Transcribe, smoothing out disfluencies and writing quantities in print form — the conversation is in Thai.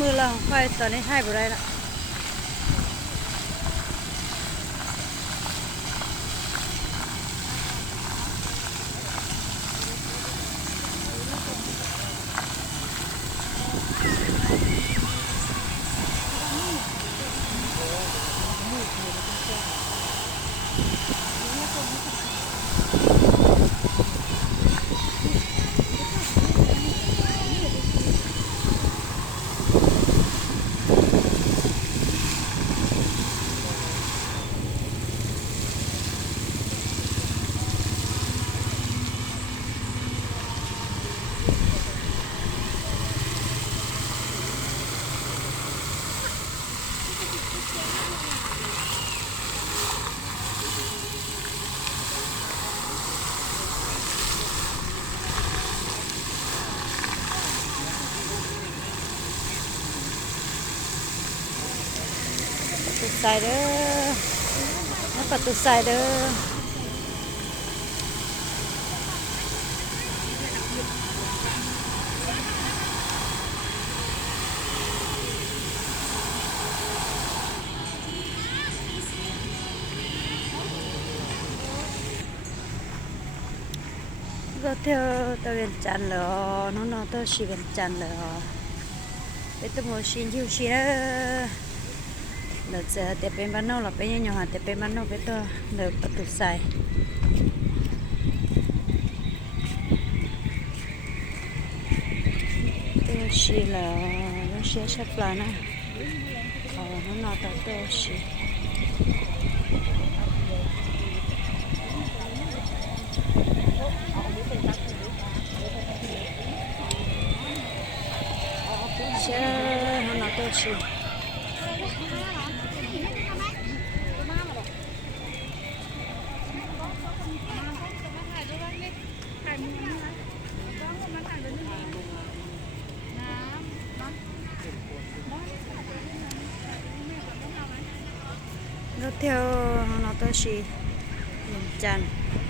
มือเราค่อยตอนนี้ให้บ่ได้ละประตูใส่เด้อแล้วประตูใส่เด้อก็เที่ยวตะเวนจันทร์เลยน้องๆเที่ยวชีเวนจันทร์เลยไปตัวโมชินชิวชีเด้อเราจะเตะเป็นบ้านนอกเราไปยังหาเตะเป็นบ้านนอกไปตัวเดินประตูใส่เที่ยวชีแล้วน้องเชียชับปลานะเขาน้องๆเที่ยวชีเชื่อน้องๆเที่ยวชี nó theo nó tới gì Vientiane